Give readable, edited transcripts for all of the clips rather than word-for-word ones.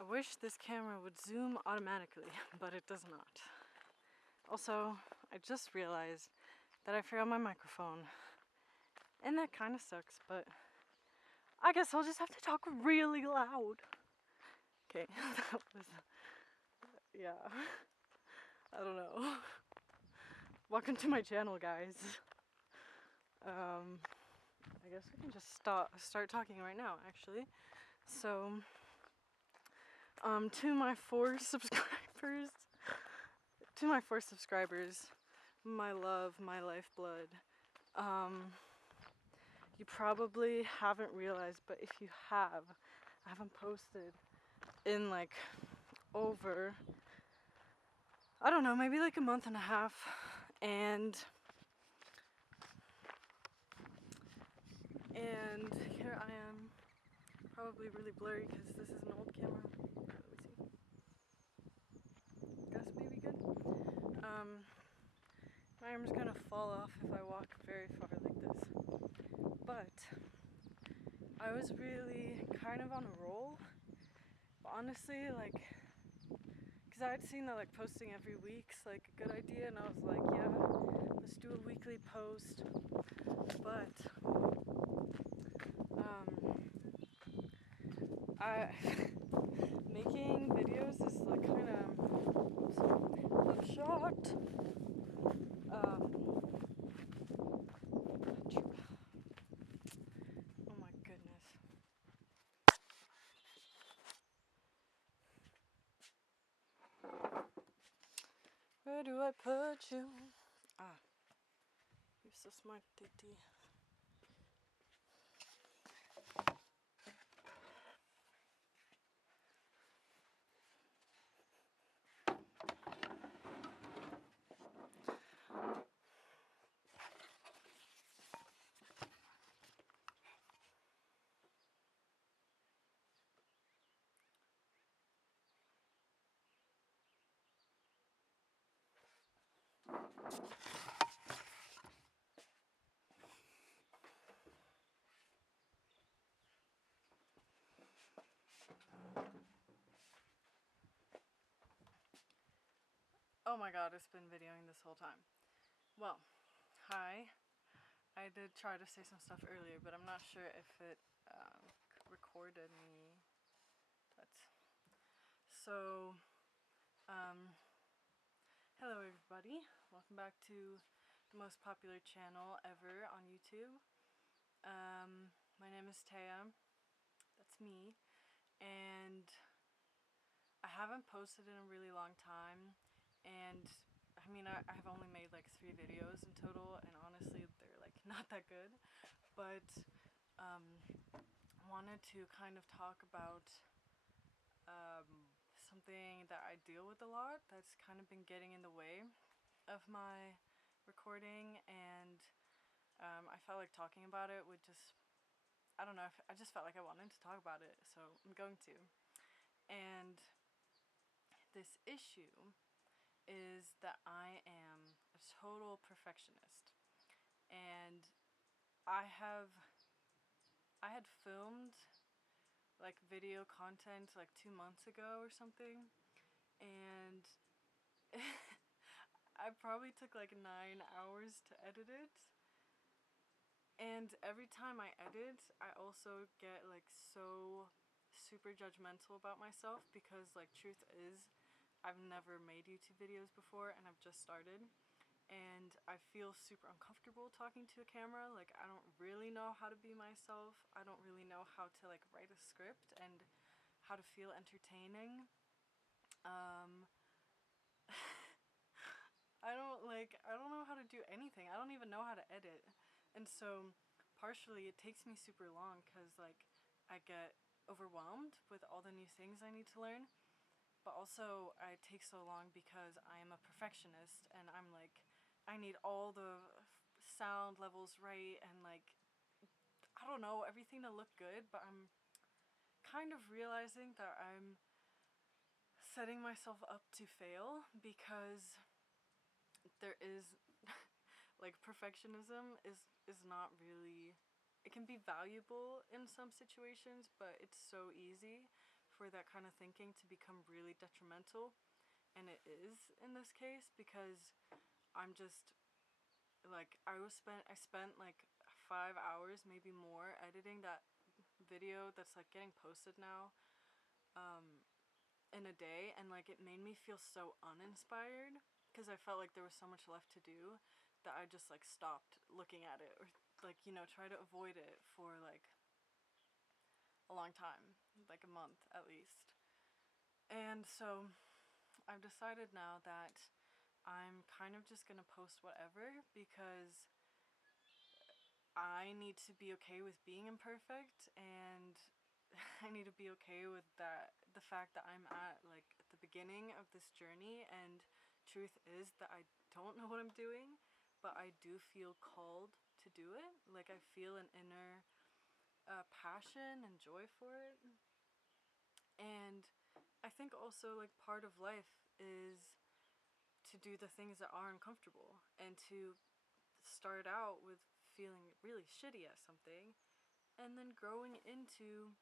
I wish this camera would zoom automatically, but it does not. Also, I just realized that I forgot my microphone. And that kind of sucks, but I guess I'll just have to talk really loud. Okay, that was, yeah. I don't know. Welcome to my channel, guys. I guess we can just start talking right now, actually. So, to my four subscribers, my love, my lifeblood, you probably haven't realized, but if you have, I haven't posted in like over, I don't know, maybe like a month and a half, and here I am, probably really blurry because this is an old camera. Let me see. Guess maybe good. My arm's gonna fall off if I walk very far like this. But I was really kind of on a roll. But honestly, like, because I had seen that like posting every week's like a good idea, and I was like, yeah, let's do a weekly post. But I making videos is like kind of shot. Oh my goodness. Where do I put you? Ah, you're so smart, Titi. Oh my god, it's been videoing this whole time. Well, hi. I did try to say some stuff earlier, but I'm not sure if it recorded me. But so, hello everybody. Welcome back to the most popular channel ever on YouTube. My name is Taya. That's me. And I haven't posted in a really long time. And I mean, I've only made like 3 videos in total, and honestly, they're like not that good. But wanted to kind of talk about something that I deal with a lot that's kind of been getting in the way of my recording, and I felt like talking about it would just, I don't know, I just felt like I wanted to talk about it, so I'm going to. And this issue is that I am a total perfectionist, and I had filmed like video content like 2 months ago or something, and I probably took like 9 hours to edit it. And every time I edit, I also get like so super judgmental about myself, because like truth is, I've never made YouTube videos before and I've just started. And I feel super uncomfortable talking to a camera. Like, I don't really know how to be myself. I don't really know how to like write a script and how to feel entertaining. I don't know how to do anything. I don't even know how to edit. And so partially it takes me super long because like I get overwhelmed with all the new things I need to learn. But also it takes so long because I am a perfectionist, and I'm like, I need all the sound levels right, and like, I don't know, everything to look good. But I'm kind of realizing that I'm setting myself up to fail, because there is like perfectionism is not really, it can be valuable in some situations, but it's so easy for that kind of thinking to become really detrimental, and it is in this case, because I'm just like, I spent like 5 hours, maybe more, editing that video that's like getting posted now in a day, and like it made me feel so uninspired because I felt like there was so much left to do that I just like stopped looking at it, or like, you know, try to avoid it for like a long time, like a month at least. And so I've decided now that I'm kind of just gonna post whatever, because I need to be okay with being imperfect, and I need to be okay with that, the fact that I'm at like the beginning of this journey, and truth is that I don't know what I'm doing, but I do feel called to do it. Like, I feel an inner passion and joy for it. And I think also, like, part of life is to do the things that are uncomfortable, and to start out with feeling really shitty at something, and then growing into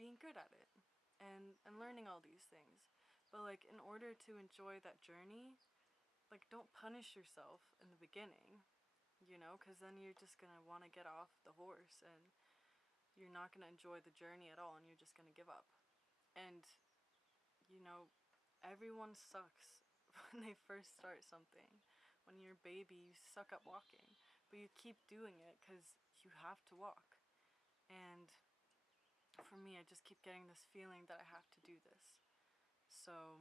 being good at it, and learning all these things. But like, in order to enjoy that journey, like, don't punish yourself in the beginning, you know, because then you're just gonna want to get off the horse, and you're not gonna enjoy the journey at all, and you're just gonna give up. And, you know, everyone sucks when they first start something. When you're a baby, you suck at walking, but you keep doing it because you have to walk. And for me, I just keep getting this feeling that I have to do this. So,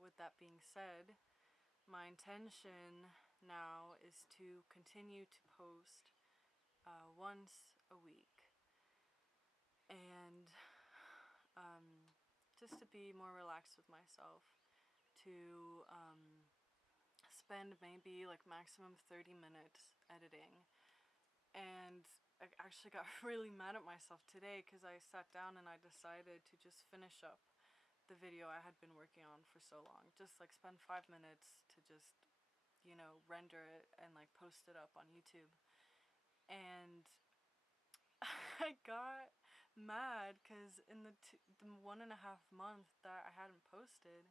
with that being said, my intention now is to continue to post once a week, and just to be more relaxed with myself, to spend maybe like maximum 30 minutes editing. And I actually got really mad at myself today because I sat down and I decided to just finish up the video I had been working on for so long. Just like spend 5 minutes to just, you know, render it and like post it up on YouTube. And I got mad because in the 1.5 months that I hadn't posted,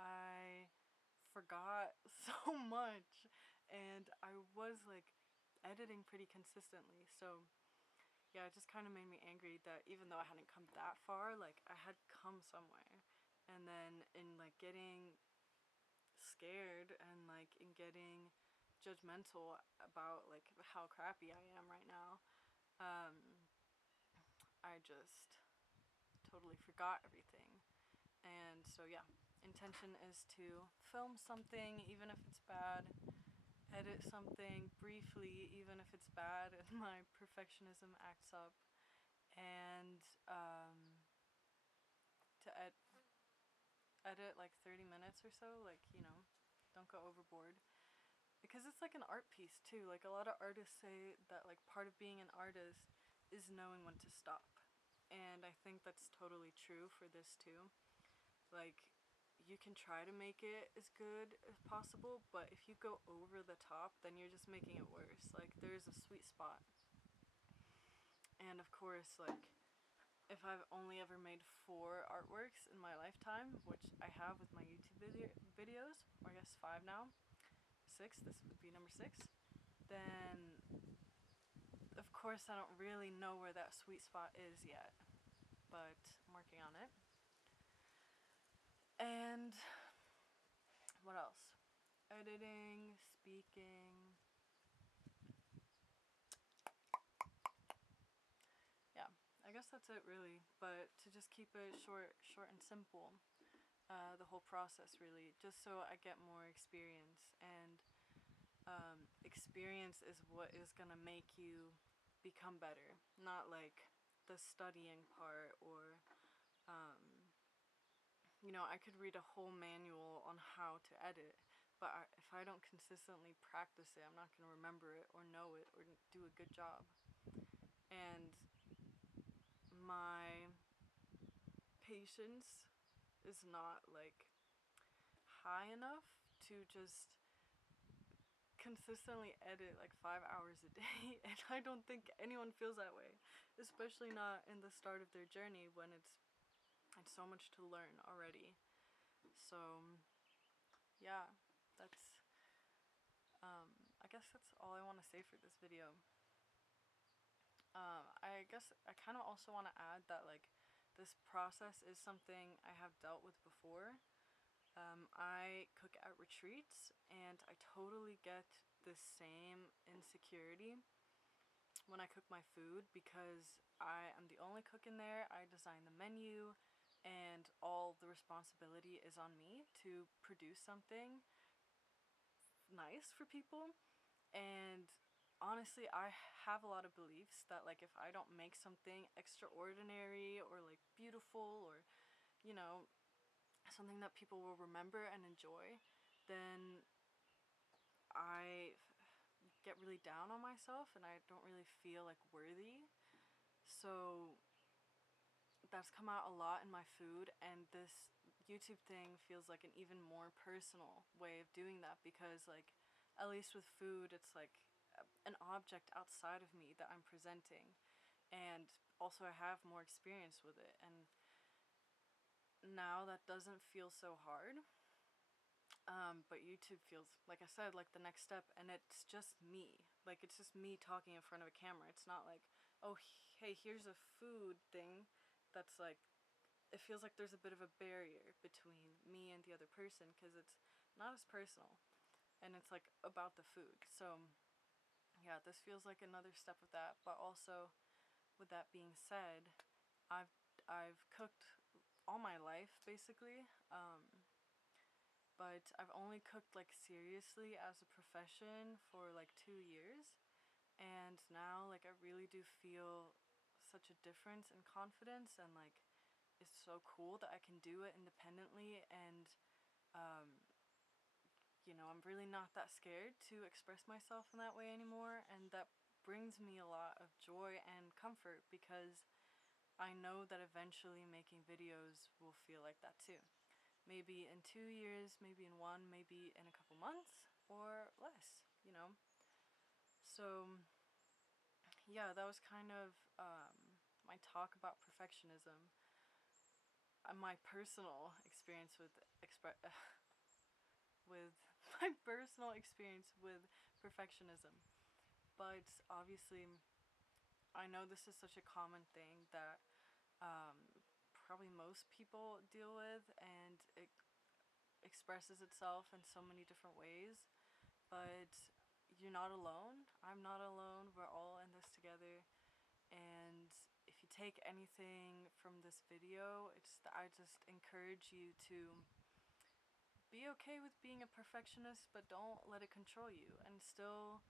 I forgot so much, and I was like editing pretty consistently. So yeah, it just kind of made me angry that even though I hadn't come that far, like, I had come somewhere. And then in like getting scared, and like in getting judgmental about like how crappy I am right now, I just totally forgot everything. And so yeah, intention is to film something even if it's bad, edit something briefly even if it's bad and my perfectionism acts up, and to edit like 30 minutes or so, like, you know, don't go overboard, because it's like an art piece too. Like, a lot of artists say that like part of being an artist is knowing when to stop, and I think that's totally true for this too. Like, you can try to make it as good as possible, but if you go over the top, then you're just making it worse. Like, there's a sweet spot. And of course, like, if I've only ever made 4 artworks in my lifetime, which I have with my YouTube videos, or I guess 5 now, 6, this would be number 6, then of course I don't really know where that sweet spot is yet, but I'm working on it. And what else? Editing, speaking. Yeah, I guess that's it really. But to just keep it short and simple, the whole process really, just so I get more experience. And experience is what is gonna make you become better, not like the studying part, or you know, I could read a whole manual on how to edit, but if I don't consistently practice it, I'm not going to remember it or know it or do a good job. And my patience is not like high enough to just consistently edit like 5 hours a day, and I don't think anyone feels that way. especially not in the start of their journey when it's so much to learn already. So yeah, that's I guess that's all I want to say for this video. I guess I kind of also want to add that like this process is something I have dealt with before. I cook at retreats and I totally get the same insecurity when I cook my food because I am the only cook in there. I design the menu and all the responsibility is on me to produce something nice for people. And honestly, I have a lot of beliefs that like if I don't make something extraordinary or like beautiful or, you know, something that people will remember and enjoy, then I get really down on myself and I don't really feel like worthy. So that's come out a lot in my food, and this YouTube thing feels like an even more personal way of doing that because like at least with food it's like an object outside of me that I'm presenting, and also I have more experience with it, and now that doesn't feel so hard. But YouTube feels, like I said, like the next step, and it's just me. Like, it's just me talking in front of a camera. It's not like, oh, hey, here's a food thing that's like, it feels like there's a bit of a barrier between me and the other person because it's not as personal, and it's like about the food. So, yeah, this feels like another step of that, but also, with that being said, I've, I've cooked all my life, basically, but I've only cooked like seriously as a profession for like 2 years, and now like I really do feel such a difference in confidence, and like it's so cool that I can do it independently, and you know, I'm really not that scared to express myself in that way anymore, and that brings me a lot of joy and comfort because I know that eventually making videos will feel like that too. Maybe in 2 years, maybe in one, maybe in a couple months, or less, you know? So, yeah, that was kind of my talk about perfectionism. My personal experience with with my personal experience with perfectionism. But obviously, I know this is such a common thing that probably most people deal with, and it expresses itself in so many different ways, but you're not alone. I'm not alone. We're all in this together. And if you take anything from this video, I just encourage you to be okay with being a perfectionist, but don't let it control you, and still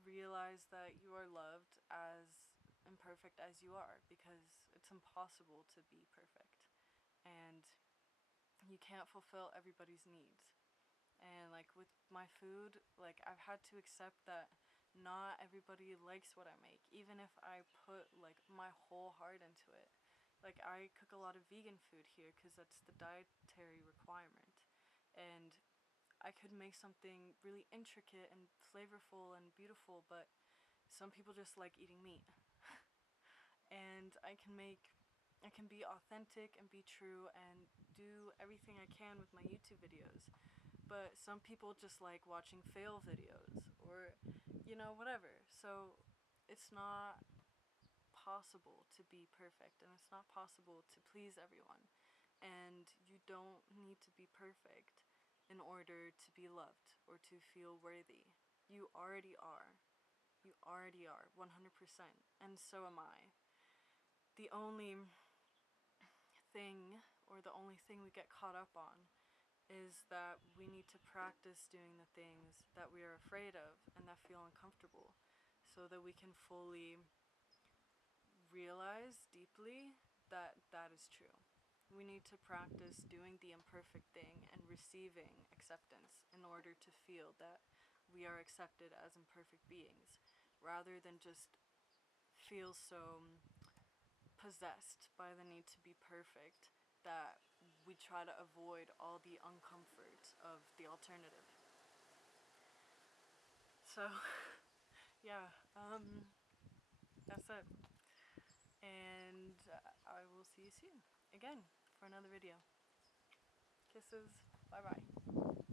realize that you are loved as imperfect as you are, because it's impossible to be perfect. And you can't fulfill everybody's needs. And like with my food, like I've had to accept that not everybody likes what I make, even if I put like my whole heart into it. Like I cook a lot of vegan food here because that's the dietary requirement, and I could make something really intricate and flavorful and beautiful, but some people just like eating meat. And I can be authentic and be true and do everything I can with my YouTube videos, but some people just like watching fail videos or, you know, whatever. So it's not possible to be perfect, and it's not possible to please everyone, and you don't need to be perfect in order to be loved or to feel worthy. You already are. You already are 100%, and so am I. The only thing, or the only thing we get caught up on, is that we need to practice doing the things that we are afraid of and that feel uncomfortable so that we can fully realize deeply that that is true. We need to practice doing the imperfect thing and receiving acceptance in order to feel that we are accepted as imperfect beings, rather than just feel so possessed by the need to be perfect that we try to avoid all the uncomfort of the alternative. So, yeah, that's it. and I will see you soon again for another video. Kisses. Bye bye.